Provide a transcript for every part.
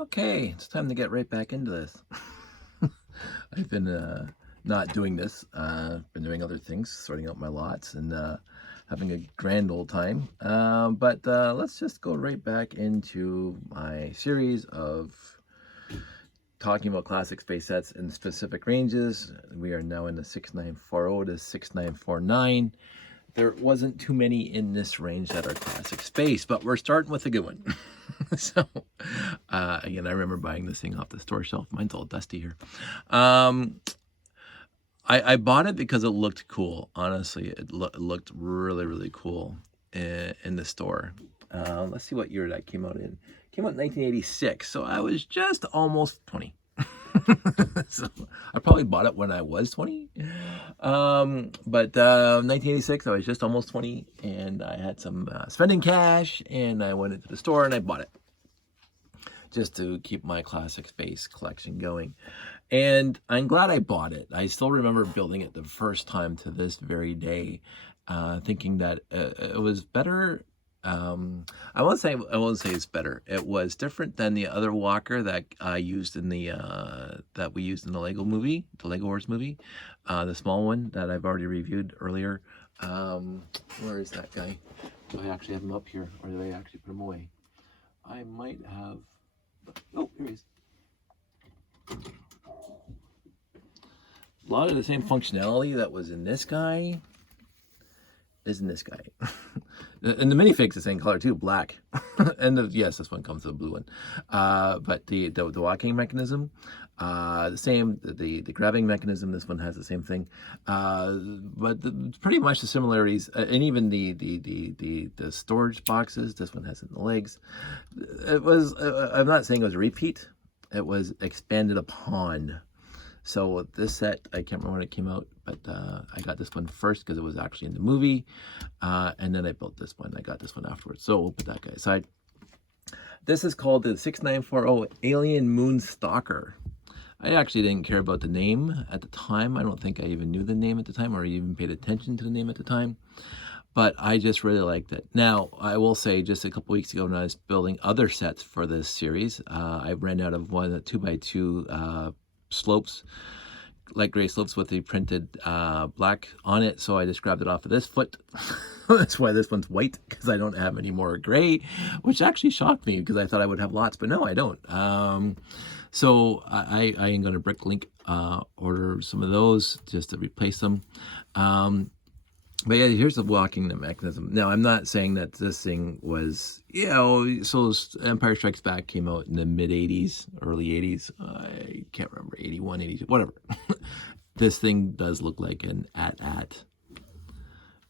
Okay, it's time to get right back into this. I've been not doing this. Been doing other things, sorting out my lots and having a grand old time. But let's just go right back into my series of talking about classic space sets in specific ranges. We are now in the 6940 to 6949. There wasn't too many in this range that are classic space, but we're starting with a good one. So, again, I remember buying this thing off the store shelf. Mine's all dusty here. I bought it because it looked cool. Honestly, it looked really, really cool in the store. Let's see what year that came out in. It came out in 1986, so I was just almost 20. So I probably bought it when I was 20. But 1986, I was just almost 20, and I had some spending cash, and I went into the store and I bought it just to keep my classic space collection going. And I'm glad I bought it. I still remember building it the first time to this very day, thinking that it was better. I won't say it's better. It was different than the other walker that I used in the that we used in the Lego movie, the Lego Wars movie, the small one that I've already reviewed earlier. Where is that guy? Do I actually have him up here, or do I actually put him away? I might have. Oh, here he is. A lot of the same functionality that was in this guy is in this guy. And the minifig's the same color too, black. And yes, this one comes with a blue one. But the walking mechanism, the same. The grabbing mechanism, this one has the same thing. But pretty much the similarities, and even the storage boxes. This one has it in the legs. It was. I'm not saying it was a repeat. It was expanded upon. So this set, I can't remember when it came out, but I got this one first because it was actually in the movie, and then I built this one. I got this one afterwards. So we'll put that guy aside. This is called the 6940 Alien Moon Stalker. I actually didn't care about the name at the time. I don't think I even knew the name at the time or even paid attention to the name at the time. But I just really liked it. Now, I will say just a couple weeks ago when I was building other sets for this series, I ran out of one 2x2 slopes, light gray slopes with the printed black on it, so I just grabbed it off of this foot. That's why this one's white, because I don't have any more gray, which actually shocked me because I thought I would have lots, but no, I don't. So I am going to Bricklink order some of those just to replace them. But yeah, here's the walking mechanism. Now, I'm not saying that this thing was, so Empire Strikes Back came out in the mid-80s, early 80s. I can't remember, 81, 82, whatever. This thing does look like an AT-AT.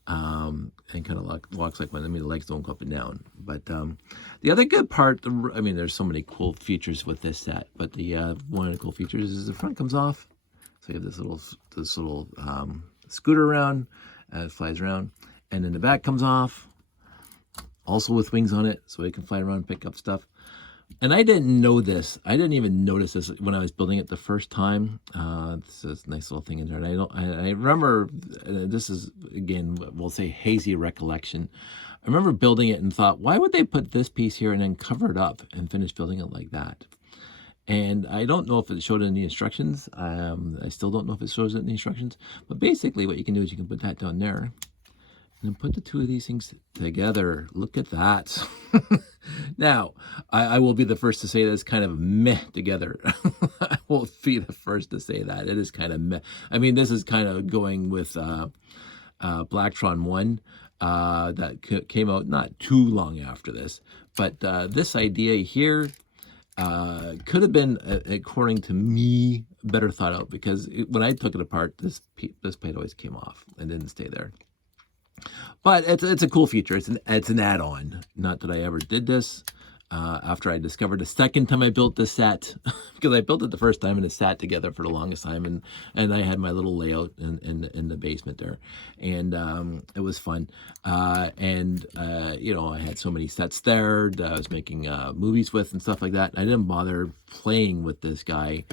And kind of walks like one. I mean, the legs don't go up and down. But the other good part, I mean, there's so many cool features with this set. But the one of the cool features is the front comes off. So you have this little scooter around. It flies around, and then the back comes off, also with wings on it, so it can fly around and pick up stuff. And I didn't know this. I didn't even notice this when I was building it the first time. This is a nice little thing in there, and I remember, this is, again, we'll say hazy recollection. I remember building it and thought, why would they put this piece here and then cover it up and finish building it like that? And I don't know if it showed it in the instructions. I still don't know if it shows it in the instructions. But basically what you can do is you can put that down there. And then put the two of these things together. Look at that. Now, I will be the first to say that it's kind of meh together. I will be the first to say that. It is kind of meh. I mean, this is kind of going with Blacktron 1 that came out not too long after this. But this idea here, could have been, according to me, better thought out, because when I took it apart, this plate always came off and didn't stay there. But it's a cool feature. It's an add-on. Not that I ever did this. After I discovered the second time I built this set, because I built it the first time and it sat together for the longest time, and I had my little layout in the basement there, and it was fun. I had so many sets there that I was making movies with and stuff like that. And I didn't bother playing with this guy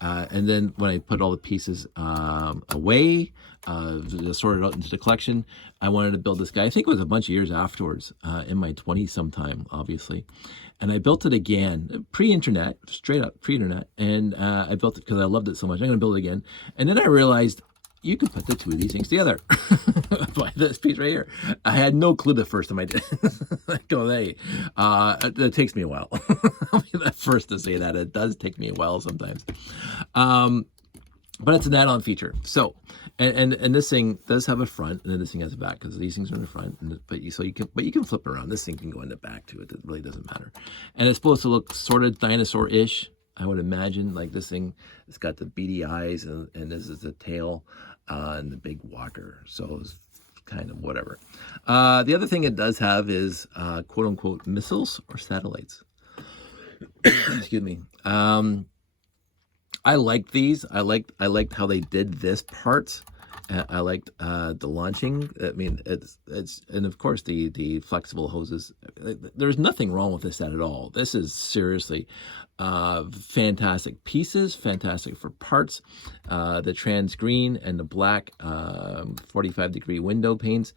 And then when I put all the pieces away, sorted out into the collection, I wanted to build this guy. I think it was a bunch of years afterwards, in my 20s sometime, obviously. And I built it again, pre-internet, straight up pre-internet. And I built it because I loved it so much. I'm going to build it again. And then I realized you can put the two of these things together by this piece right here. I had no clue the first time I did. I go, hey, it takes me a while. I'll be the first to say that. It does take me a while sometimes. But it's an add-on feature. So, and this thing does have a front, and then this thing has a back, because these things are in the front. But you can flip around. This thing can go in the back too. It really doesn't matter. And it's supposed to look sort of dinosaur-ish, I would imagine. Like this thing, it's got the beady eyes, and this is the tail, and the big walker. So it's kind of whatever. The other thing it does have is quote-unquote missiles or satellites. Excuse me. I liked these. I liked how they did this part. I liked the launching. I mean, it's and of course the flexible hoses. There's nothing wrong with this set at all. This is seriously fantastic pieces, fantastic for parts. The trans green and the black 45-degree window panes.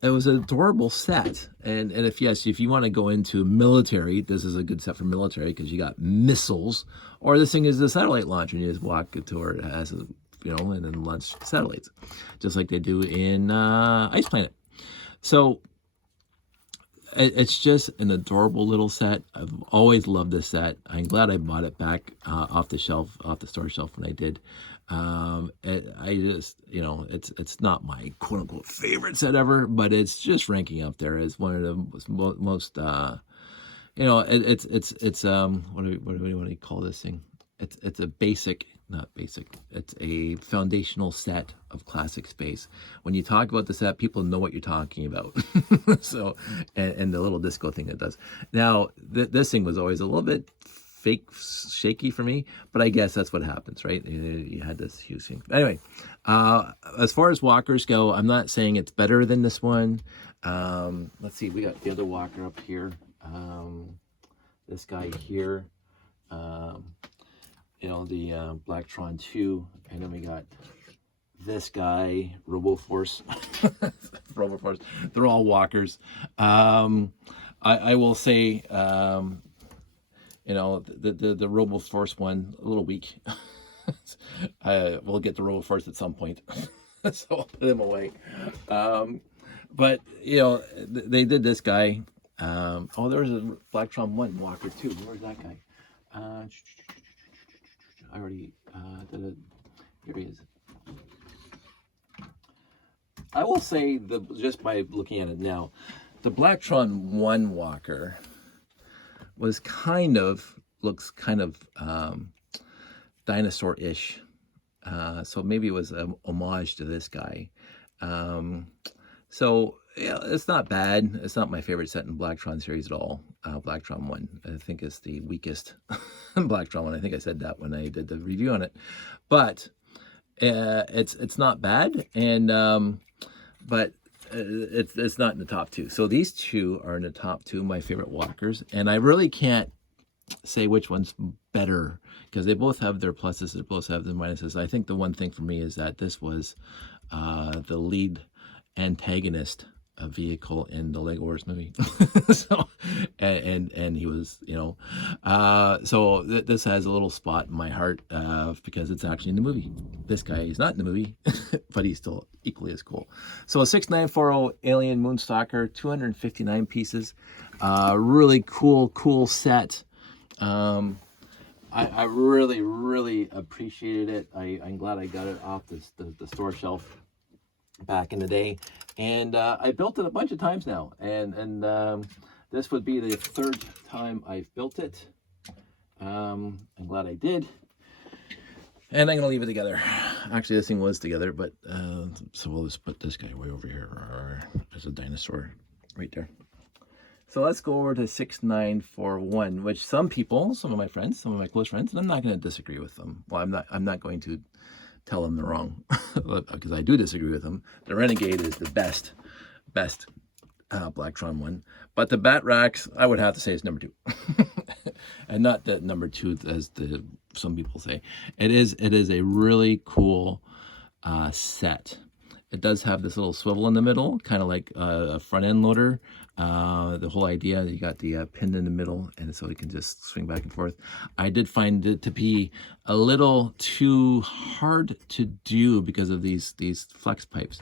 It was an adorable set, and if you want to go into military, this is a good set for military because you got missiles, or this thing is a satellite launcher, and you just walk it to where it has, and then launch satellites, just like they do in Ice Planet. So it's just an adorable little set. I've always loved this set. I'm glad I bought it back off the store shelf when I did. I just, it's not my quote unquote favorite set ever, but it's just ranking up there as one of the most, what do we want to call this thing? It's a it's a foundational set of classic space. When you talk about the set, people know what you're talking about. So, and the little disco thing it does. Now, this thing was always a little bit shaky for me, but I guess that's what happens, right? You had this huge thing. Anyway, as far as walkers go, I'm not saying it's better than this one. Let's see, we got the other walker up here. This guy here, the Blacktron 2, and then we got this guy, Robo Force. Robo Force. They're all walkers. I will say, the Robo Force one, a little weak. We'll get the Robo Force at some point. So I'll put him away. But, they did this guy. There's a Blacktron 1 walker too. Where's that guy? I already did it. Here he is. I will say, just by looking at it now, the Blacktron 1 walker was looks kind of dinosaur-ish. So maybe it was an homage to this guy. So yeah, it's not bad. It's not my favorite set in Blacktron series at all. Blacktron 1, I think, is the weakest Blacktron 1. I think I said that when I did the review on it. But it's not bad, and but it's not in the top two. So these two are in the top two of my favorite walkers, and I really can't say which one's better because they both have their pluses, they both have their minuses. I think the one thing for me is that this was the lead antagonist vehicle in the Lego Wars movie. So and he was, so this has a little spot in my heart because it's actually in the movie. This guy is not in the movie, but he's still equally as cool. So a 6940 Alien Moonstalker, 259 pieces, really cool set. I really appreciated it. I'm glad I got it off the store shelf back in the day, and I built it a bunch of times now, and this would be the third time I've built it. I'm glad I did, and I'm gonna leave it together. Actually, this thing was together, but so we'll just put this guy way over here. There's a dinosaur right there. So let's go over to 6941, which some of my friends, some of my close friends, and I'm not going to disagree with them. Well, I'm not going to tell them they're wrong because I do disagree with them. The Renegade is the best Blacktron one, but the Bat-Racks, I would have to say, is number 2. and not that number 2 as some people say. It is a really cool set. It does have this little swivel in the middle, kind of like a front end loader. The whole idea, you got the pin in the middle, and so it can just swing back and forth. I did find it to be a little too hard to do because of these flex pipes.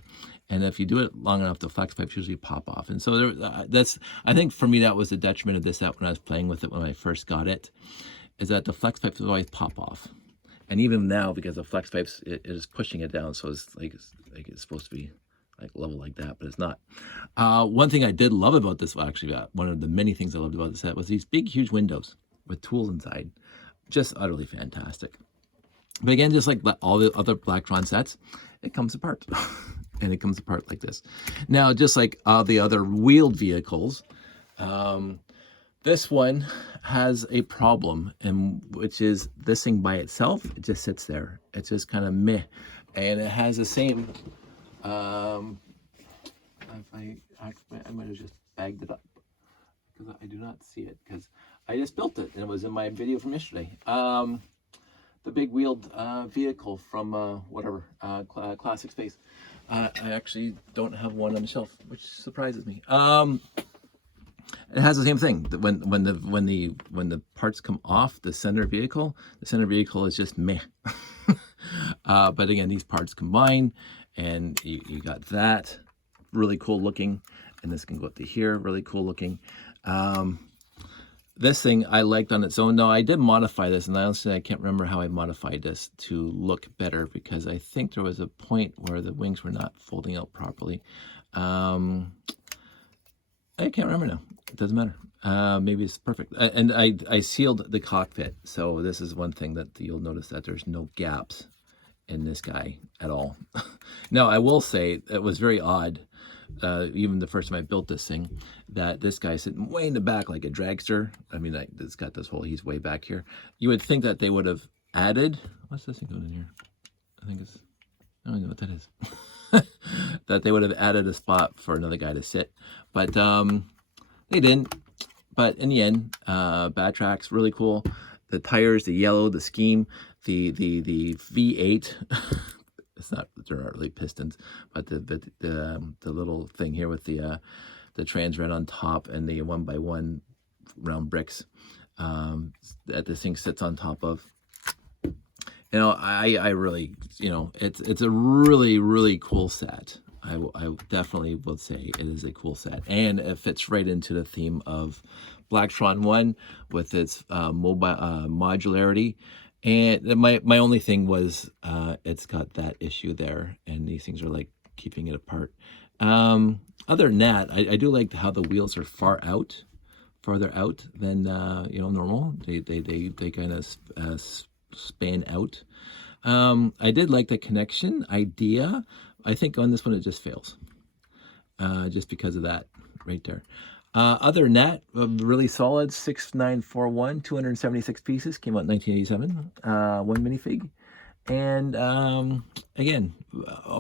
And if you do it long enough, the flex pipes usually pop off. And so I think for me, that was the detriment of this set when I was playing with it when I first got it, is that the flex pipes would always pop off. And even now, because the flex pipes, it is pushing it down, so it's like it's supposed to be like level like that, but it's not. One thing I did love about this, well, actually, one of the many things I loved about the set was these big, huge windows with tools inside. Just utterly fantastic. But again, just like all the other Blacktron sets, it comes apart. And it comes apart like this. Now, just like all the other wheeled vehicles, this one has a problem, and which is this thing by itself, it just sits there. It's just kind of meh. And it has the same, I might have just bagged it up because I do not see it because I just built it and it was in my video from yesterday. The big wheeled vehicle from whatever, Classic Space. I actually don't have one on the shelf, which surprises me. It has the same thing. When the parts come off the center vehicle is just meh. But again, these parts combine, and you got that really cool looking, and this can go up to here, really cool looking. This thing I liked on its own. No, I did modify this, and honestly, I can't remember how I modified this to look better because I think there was a point where the wings were not folding out properly. I can't remember now. It doesn't matter. Maybe it's perfect. And I sealed the cockpit, so this is one thing that you'll notice that there's no gaps in this guy at all. Now, I will say it was very odd. Even the first time I built this thing, that this guy's sitting way in the back like a dragster. I mean, it's got this whole, he's way back here. You would think that they would have added, what's this thing doing in here? I think it's, I don't know what that is. That they would have added a spot for another guy to sit. But they didn't. But in the end, Bat-Racks, really cool. The tires, the yellow, the scheme, the V8. It's not, there aren't really pistons, but the little thing here with the trans red on top and the 1x1 round bricks that this thing sits on top of. You know, I really, you know, it's a really, really cool set. I definitely would say it is a cool set, and it fits right into the theme of Blacktron 1 with its modularity. And my only thing was it's got that issue there, and these things are like keeping it apart. Other than that, I do like how the wheels are farther out than you know, normal. They kind of span out. I did like the connection idea. I think on this one it just fails, just because of that right there. Other than that, really solid 6941, 276 pieces, came out in 1987, one minifig. And again,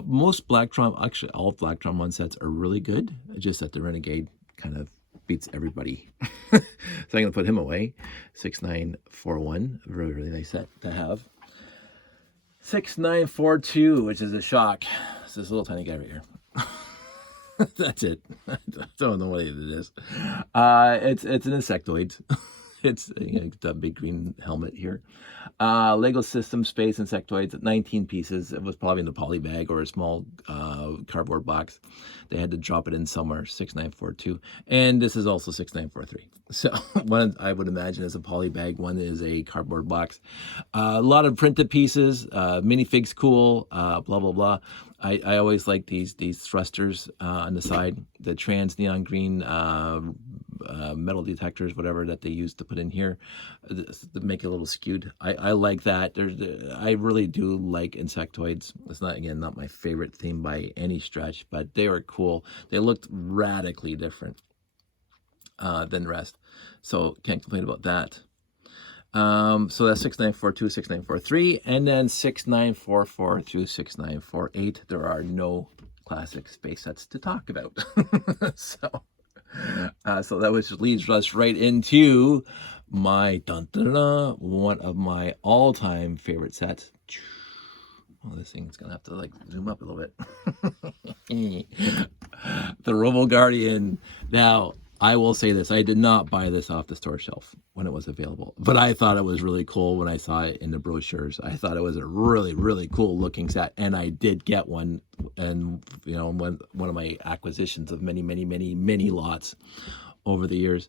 most Blacktron, actually all Blacktron 1 sets are really good, just that the Renegade kind of beats everybody. So I'm going to put him away. 6941, really, really nice set to have. 6942, which is a shock. It's this little tiny guy right here. That's it. I don't know what it is. It's an Insectoids. It's, you know, the big green helmet here. Lego System Space Insectoids at 19 pieces. It was probably in a poly bag or a small cardboard box. They had to drop it in somewhere. 6942, and this is also 6943. So one I would imagine is a poly bag. One is a cardboard box. A lot of printed pieces. Minifigs cool. Blah blah blah. I always like these thrusters on the side, the trans neon green metal detectors, whatever that they use to put in here to make it a little skewed. I like that. I really do like Insectoids. It's not, again, not my favorite theme by any stretch, but they were cool. They looked radically different than the rest, so can't complain about that. So that's 6942, 6943, and then 6944 through 6948. There are no classic space sets to talk about. So that leads us right into my one of my all-time favorite sets. Oh, this thing's gonna have to like zoom up a little bit. The Robo Guardian. Now, I will say this: I did not buy this off the store shelf when it was available, but I thought it was really cool when I saw it in the brochures. I thought it was a really, really cool looking set, and I did get one. And you know, one of my acquisitions of many, many, many, many lots over the years.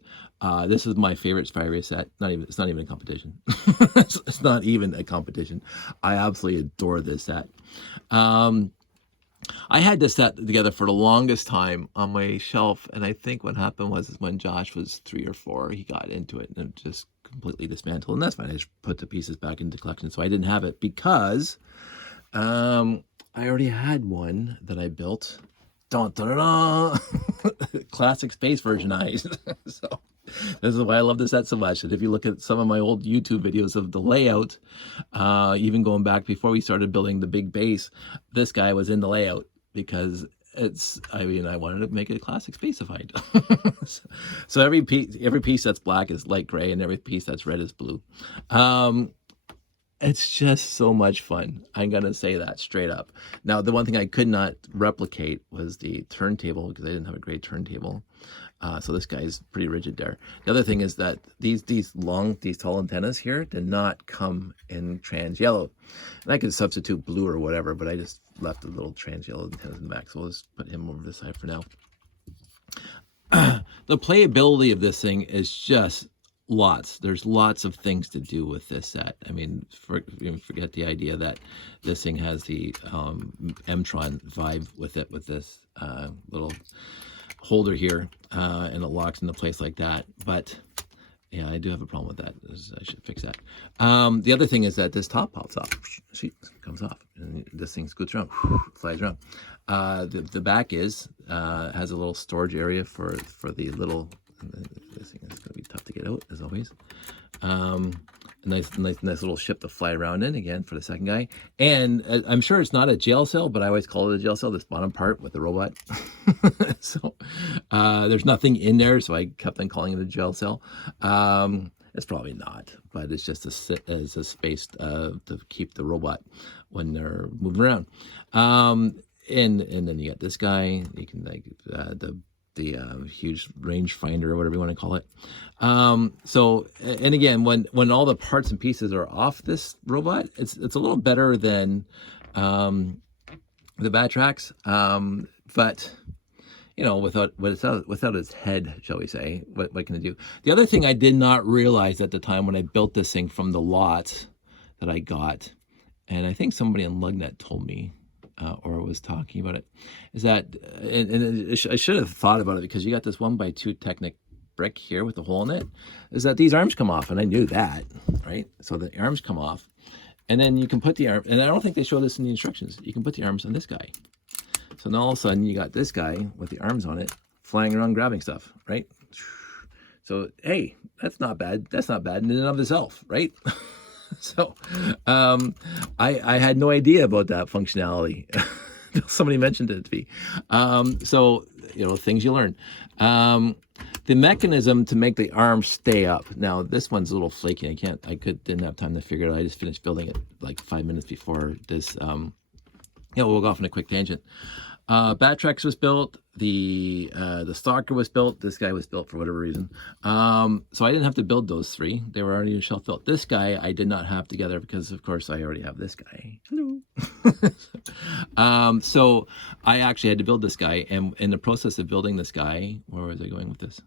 This is my favorite Spyria set. It's not even a competition. It's not even a competition. I absolutely adore this set. I had this set together for the longest time on my shelf, and I think what happened was when Josh was 3 or 4, he got into it and it just completely dismantled. And that's fine. I just put the pieces back into the collection, so I didn't have it because I already had one that I built. Dun, dun, dun, dun. Classic space versionized. So this is why I love this set so much. And if you look at some of my old YouTube videos of the layout, even going back before we started building the big base, this guy was in the layout because I wanted to make it classic spacified. So every piece that's black is light gray, and every piece that's red is blue. It's just so much fun. I'm going to say that straight up. Now, the one thing I could not replicate was the turntable because I didn't have a great turntable. So this guy's pretty rigid there. The other thing is that these tall antennas here did not come in trans yellow. And I could substitute blue or whatever, but I just left the little trans yellow antennas in the back. So we'll just put him over this side for now. The playability of this thing is just there's lots of things to do with this set. I mean, forget the idea that this thing has the M-Tron vibe with it, with this little holder here, and it locks into place like that. But yeah, I do have a problem with that. I should fix that. The other thing is that this top pops off. See, it comes off, and this thing scoots around, flies around. The back has a little storage area for the little. This thing is going to be tough to get out, as always. A nice little ship to fly around in again for the second guy. And I'm sure it's not a jail cell, but I always call it a jail cell, this bottom part with the robot. So there's nothing in there, so I kept on calling it a jail cell. It's probably not, but it's just as a space to keep the robot when they're moving around. And then you got this guy. You can like the huge range finder or whatever you want to call it. So, and again, when all the parts and pieces are off this robot, it's a little better than the Bat-Racks, but you know, without its head, shall we say, what can it do? The other thing I did not realize at the time when I built this thing from the lot that I got, and I think somebody on Lugnet told me, or was talking about it, is that, and I should have thought about it because you got this 1x2 Technic brick here with the hole in it, is that these arms come off, and I knew that, right? So the arms come off, and then you can put the arm, and I don't think they show this in the instructions, you can put the arms on this guy. So now all of a sudden you got this guy with the arms on it flying around grabbing stuff, right? So, hey, that's not bad. That's not bad in and of itself, right? So I had no idea about that functionality until somebody mentioned it to me. So, you know, things you learn. The mechanism to make the arm stay up. Now, this one's a little flaky. Didn't have time to figure it out. I just finished building it like 5 minutes before this. We'll go off on a quick tangent. Bat-Racks was built. The Stalker was built. This guy was built for whatever reason. So I didn't have to build those 3. They were already shelf built. This guy I did not have together because, of course, I already have this guy. Hello. So I actually had to build this guy. And in the process of building this guy, where was I going with this?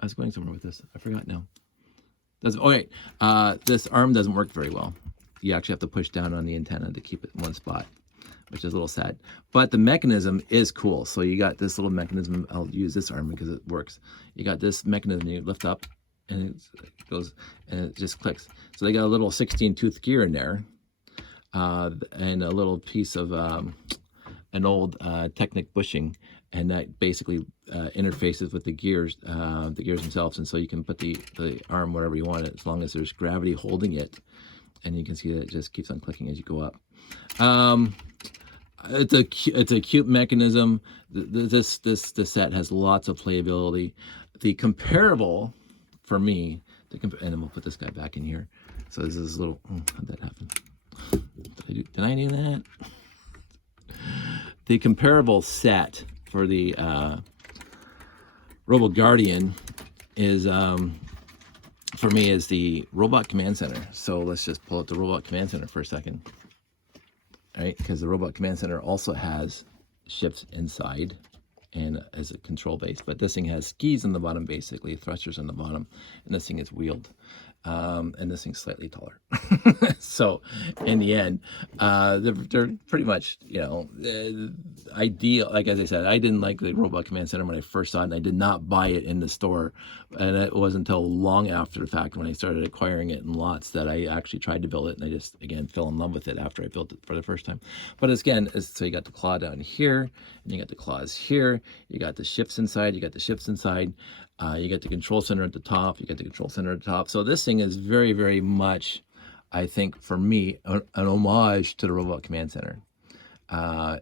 I was going somewhere with this. I forgot now. This arm doesn't work very well. You actually have to push down on the antenna to keep it in one spot, which is a little sad. But the mechanism is cool. So you got this little mechanism. I'll use this arm because it works. You got this mechanism you lift up, and it goes, and it just clicks. So they got a little 16-tooth gear in there, and a little piece of an old Technic bushing, and that basically interfaces with the gears themselves. And so you can put the arm wherever you want it, as long as there's gravity holding it. And you can see that it just keeps on clicking as you go up. It's a cute mechanism. This set has lots of playability. The comparable for me And then we'll put this guy back in here. So this is a little, how'd that happen? Did I do that? The comparable set for the Robo Guardian is, for me, is the Robot Command Center. So let's just pull up the Robot Command Center for a second. All right, because the Robot Command Center also has ships inside and as a control base, but this thing has skis on the bottom, basically thrusters on the bottom, and this thing is wheeled, and this thing's slightly taller. So in the end, they're pretty much, you know, ideal. Like, as I said, I didn't like the Robot Command Center when I first saw it, and I did not buy it in the store, and it wasn't until long after the fact when I started acquiring it in lots that I actually tried to build it, and I just, again, fell in love with it after I built it for the first time. But again, so you got the claw down here, and you got the claws here, you got the ships inside, you got the ships inside, you got the control center at the top, you got the control center at the top. So this thing is very, very much, I think, for me, an homage to the Robot Command Center.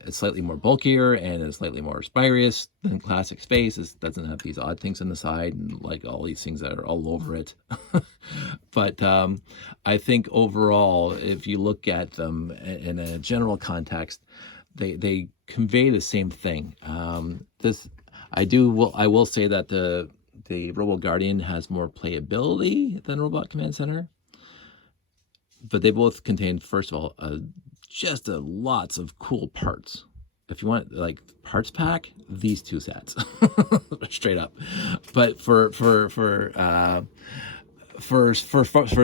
It's slightly more bulkier and it's slightly more spirious than classic Space. It doesn't have these odd things on the side and like all these things that are all over it. But I think overall, if you look at them in a general context, they convey the same thing. I will say that the Robo Guardian has more playability than Robot Command Center, but they both contain, first of all, just lots of cool parts. If you want like parts pack, these two sets, straight up. But for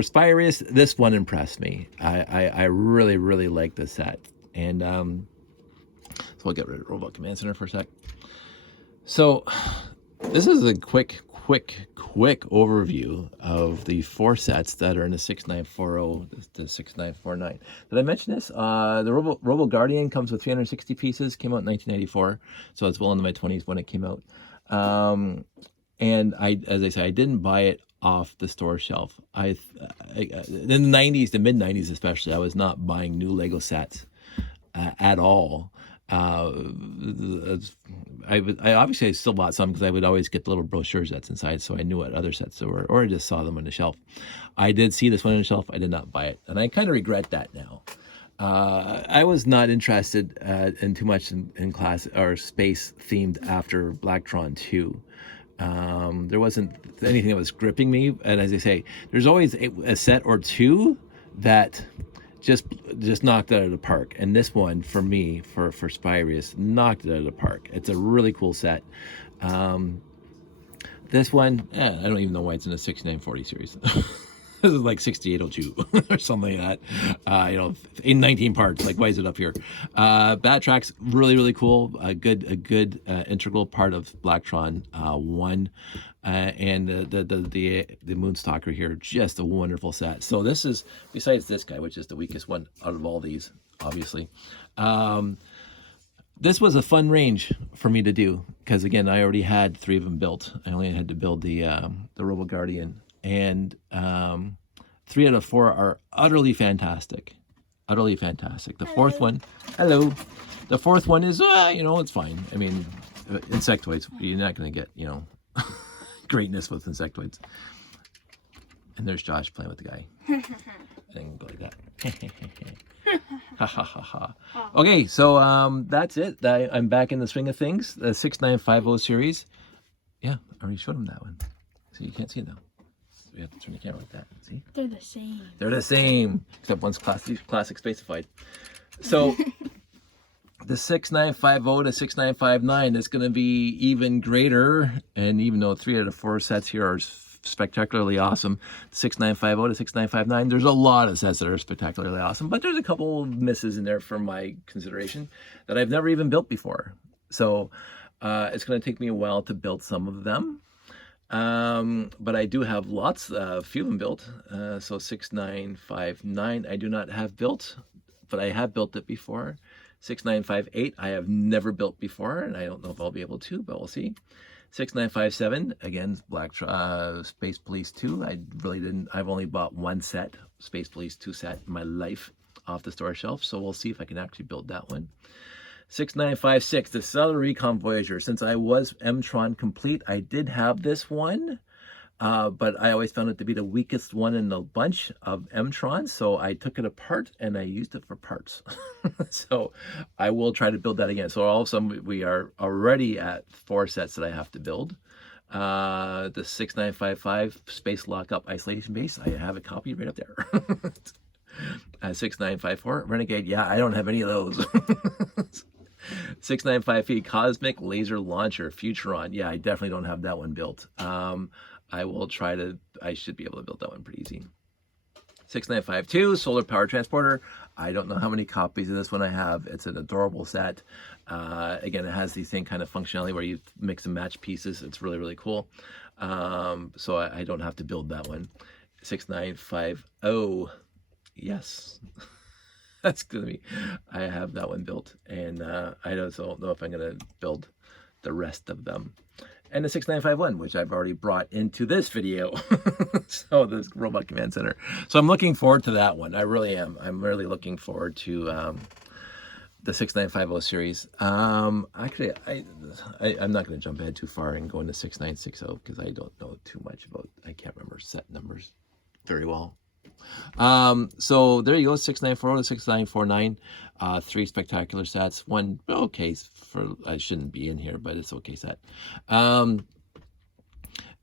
Spirius, this one impressed me. I really, really like this set, and so I'll get rid of Robot Command Center for a sec. So this is a quick overview of the 4 sets that are in the 6940 to 6949. Did I mention this? The Robo Guardian comes with 360 pieces, came out in 1994, so it's well into my 20s when it came out. And as I say, I didn't buy it off the store shelf. In the 90s, the mid 90s especially, I was not buying new Lego sets at all. I obviously still bought some because I would always get the little brochures that's inside, so I knew what other sets there were, or I just saw them on the shelf. I did see this one on the shelf. I did not buy it, and I kind of regret that now. I was not interested in too much in class or space themed after Blacktron 2. There wasn't anything that was gripping me, and as I say, there's always a set or two that just knocked it out of the park, and this one for me, for Spirius, knocked it out of the park. It's a really cool set. This one, I don't even know why it's in the 6940 series. This is like 6802 or something like that. You know, in 19 parts. Like, why is it up here? Bat-Racks, really, really cool. A good integral part of Blacktron 1. And the Moonstalker here, just a wonderful set. So this is, besides this guy, which is the weakest one out of all these, obviously. This was a fun range for me to do because, again, I already had 3 of them built. I only had to build the Robo Guardian, and 3 out of 4 are utterly fantastic. Utterly fantastic. The 4th one, hello. The 4th one is, you know, it's fine. I mean, Insectoids, you're not going to get, you know, greatness with Insectoids. And there's Josh playing with the guy. And go like that. Ha ha ha ha. Okay, so that's it. I'm back in the swing of things. The 6950 series. Yeah, I already showed him that one. So you can't see it now. We have to turn the camera like that. See? They're the same. They're the same, except one's classic spacified. So the 6950 to 6959 is going to be even greater, and even though 3 out of 4 sets here are spectacularly awesome, 6950 to 6959, there's a lot of sets that are spectacularly awesome, but there's a couple misses in there for my consideration that I've never even built before. So it's going to take me a while to build some of them. But I do have lots, few of them built. So 6959 I do not have built, but I have built it before. 6958 I have never built before, and I don't know if I'll be able to, but we'll see. 6957, again, Space Police 2. I really didn't, I've only bought 1 set, Space Police 2 set in my life off the store shelf, so we'll see if I can actually build that one. 6956, the Stellar Recon Voyager. Since I was M-Tron complete, I did have this one. but I always found it to be the weakest one in the bunch of M-Tron, so I took it apart and I used it for parts. So I will try to build that again. So all of a sudden we are already at 4 sets that I have to build. The 6955 Space Lockup Isolation Base, I have a copy right up there. 6954 Renegade, yeah, I don't have any of those. 695 Cosmic Laser Launcher Futuron, yeah, I definitely don't have that one built. I will try to, I should be able to build that one pretty easy. 6952 Solar Power Transporter. I don't know how many copies of this one I have. It's an adorable set. Again, it has the same kind of functionality where you mix and match pieces. It's really, really cool. So I don't have to build that one. 6950. Yes. That's gonna be, I have that one built, and I don't know if I'm gonna build the rest of them. And the 6951, which I've already brought into this video. So this Robot Command Center. So I'm looking forward to that one. I really am. I'm really looking forward to the 6950 series. Actually, I'm not going to jump ahead too far and go into 6960 because I don't know too much about, I can't remember set numbers very well. So there you go, 6940 to 6949, 3 spectacular sets, one okay for, I shouldn't be in here, but it's okay set. And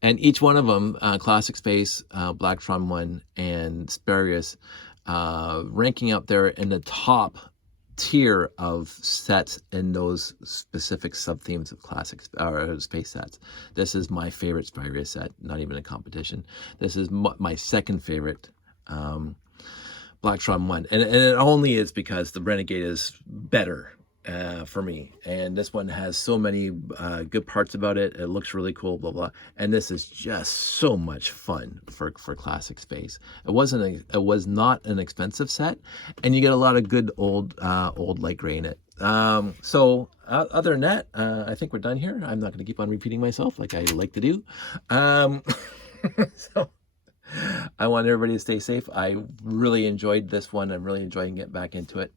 each one of them, Classic Space, Blacktron 1, and Sparius, ranking up there in the top tier of sets in those specific sub-themes of classic space sets. This is my favorite Sparius set, not even a competition. This is my second favorite Blacktron 1, and it only is because the Renegade is better for me, and this one has so many good parts about it. It looks really cool, blah blah, and this is just so much fun for classic space. It was not an expensive set, and you get a lot of good old light gray in it. So other than that, I think we're done here. I'm not going to keep on repeating myself like I like to do. So I want everybody to stay safe. I really enjoyed this one. I'm really enjoying getting back into it.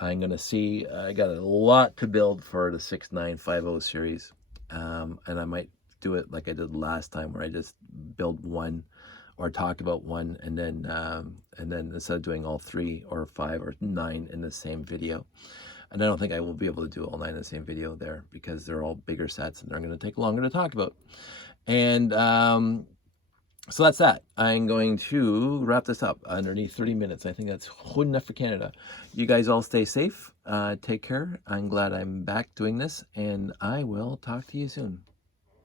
I'm going to see, I got a lot to build for the 6950 series. And I might do it like I did last time, where I just build one or talk about one, and then instead of doing all 3 or 5 or 9 in the same video. And I don't think I will be able to do all 9 in the same video there, because they're all bigger sets and they're going to take longer to talk about. And so that's that. I'm going to wrap this up underneath 30 minutes. I think that's good enough for Canada. You guys all stay safe. Take care. I'm glad I'm back doing this, and I will talk to you soon.